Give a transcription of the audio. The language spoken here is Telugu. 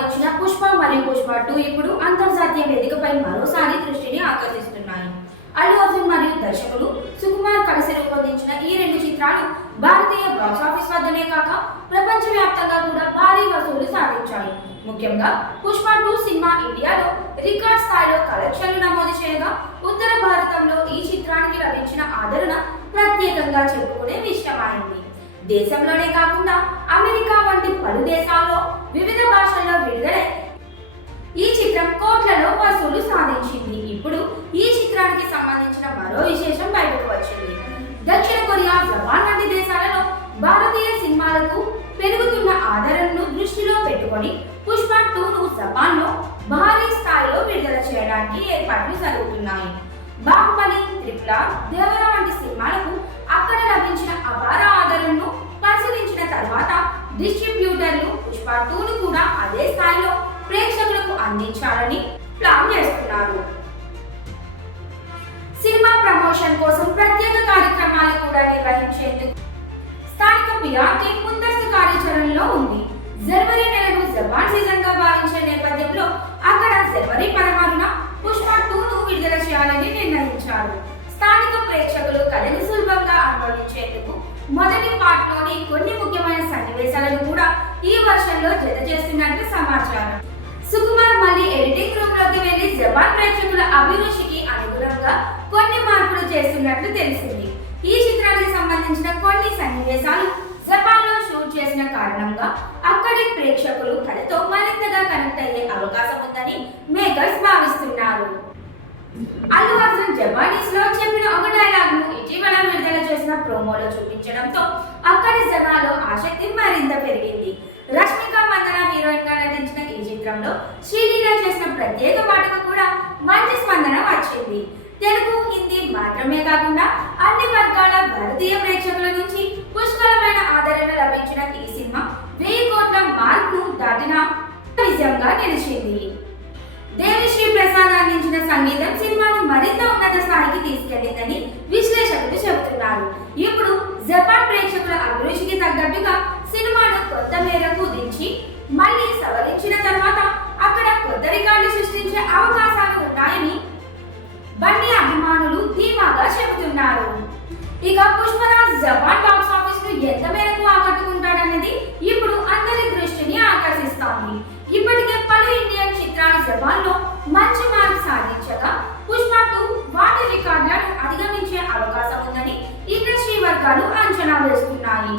రూపొందించిన పుష్ప మరియు పుష్ప టూ ఇప్పుడు అంతర్జాతీయ వేదికపై మరోసారి దృష్టిని ఆకర్షిస్తున్నాయి. అల్లు అర్జున్ మరియు దర్శకుడు సుకుమార్ కలిసి రూపొందించిన ఈ రెండు చిత్రాలు భారతీయ బాక్సాఫీస్ వద్దనే కాక ప్రపంచవ్యాప్తంగా కూడా భారీ వసూలు సాధించాయి. ముఖ్యంగా పుష్ప టూ సినిమా ఇండియాలో రికార్డ్ స్థాయిలో కలెక్షన్లు నమోదు చేయగా ఉత్తర భారతంలో ఈ చిత్రానికి లభించిన ఆదరణ ప్రత్యేకంగా చెప్పుకునే విషయమైంది. దేశంలోనే కాకుండా అమెరికా వంటి విడుదలై ఈ చిత్రం కోట్లలో వసూలు సాధించింది. ఇప్పుడు ఈ చిత్రానికి సంబంధించిన మరో విశేషం బయటకు వచ్చింది. దక్షిణ కొరియా జపాన్ వంటి దేశాలలో భారతీయ సినిమాలకు పెరుగుతున్న ఆదరణను దృష్టిలో పెట్టుకొని పుష్ప టూను జపాన్లో భారీ స్థాయిలో విడుదల చేయడానికి ఏర్పాట్లు జరుగుతున్నాయి. బాహుబలి త్రిపుల దేవర వంటి సినిమాలకు అక్కడ లభించిన అపార ఆదరణను పరిశీలించిన తర్వాత డిస్ట్రిబ్యూటర్లు పుష్ప టూను కూడా అదే స్థాయిలో ప్రేక్షకులకు అందించాలని ప్లాన్ చేస్తున్నారు. సినిమా ప్రమోషన్ కోసం ప్రత్యేక కార్యక్రమాలు కూడా నిర్వహించేందుకు స్థానిక పిఆర్టీ ముందస్తు కార్యాచరణలో ఉంది. జనవరి నెలను జపాన్ సీజన్గా భావించే నేపథ్యంలో అక్కడ జనవరి పదహారున పుష్ప టూను విడుదల చేయాలని నిర్ణయించారు. స్థానిక ప్రేక్షకులు కథని సులభంగా అనుభవించేందుకు మొదటి పార్ట్లోని కొన్ని ముఖ్య ప్రదేశాలను కూడా ఈ వర్షంలో జత చేస్తున్నట్లు సమాచారం. సుకుమార్ మళ్ళీ ఎడిటింగ్ రూమ్లోకి వెళ్ళి జపాన్ ప్రేక్షకుల అభిరుచికి అనుగుణంగా కొన్ని మార్పులు చేస్తున్నట్లు తెలిసింది. ఈ చిత్రానికి సంబంధించిన కొన్ని సన్నివేశాలు జపాన్లో షూట్ చేసిన కారణంగా అక్కడి ప్రేక్షకులు కథతో మరింతగా కనెక్ట్ అయ్యే అవకాశం ఉందని మేకర్స్ భావిస్తున్నారు. అల్లు అర్జున్ జపానీస్లో చెప్పిన ఒక డైలాగ్ను ఇటీవల విడుదల చేసిన ప్రోమోలో చూపించడంతో ఆసక్తి మరింత పెరిగింది. రష్మిక మందన హీరోయిన్గా నటించిన ఈ చిత్రంలో శ్రీలీల చేసిన ప్రత్యేక పాటకు కూడా మంచి స్పందన వచ్చింది. తెలుగు హిందీ మాత్రమే కాకుండా అన్ని వర్గాల భారతీయ ప్రేక్షకుల నుంచి పుష్కలమైన ఆదరణ లభించిన ఈ సినిమా వెయ్యి కోట్ల మార్క్ దాటిన విజయంగా నిలిచింది దేవిశ్రీ ప్రసాద్ అందించిన సంగీతం సినిమాను మరింత ఉన్నత స్థాయికి తీసుకెళ్ళిందని విశ్లేషకులు చెబుతున్నారు ఇప్పుడు జపాన్ ప్రేక్షకుల అభిరుచికి సినిమాను కొత్త మేరకు దించి మళ్ళీ సవరించిన తర్వాత అక్కడ కొత్త రికార్డు సృష్టించే అవకాశాలు ఉన్నాయని బండి అభిమానులు ధీమాగా చెబుతున్నారు. ఇక పుష్పరాజ్ జపాన్ బాక్స్ ఆఫీస్ను ఎంత మేరకు ఆకట్టుకుంటాడనేది ఇప్పుడు అందరి దృష్టిని ఆకర్షిస్తోంది. ఇప్పటికే పలు ఇండియన్ చిత్రాలు జపాన్లో మంచి మార్పు సాధించగా పుష్ప టూ వాటి రికార్డులను అధిగమించే అవకాశం ఉందని ఇండస్ట్రీ వర్గాలు అంచనా వేస్తున్నాయి.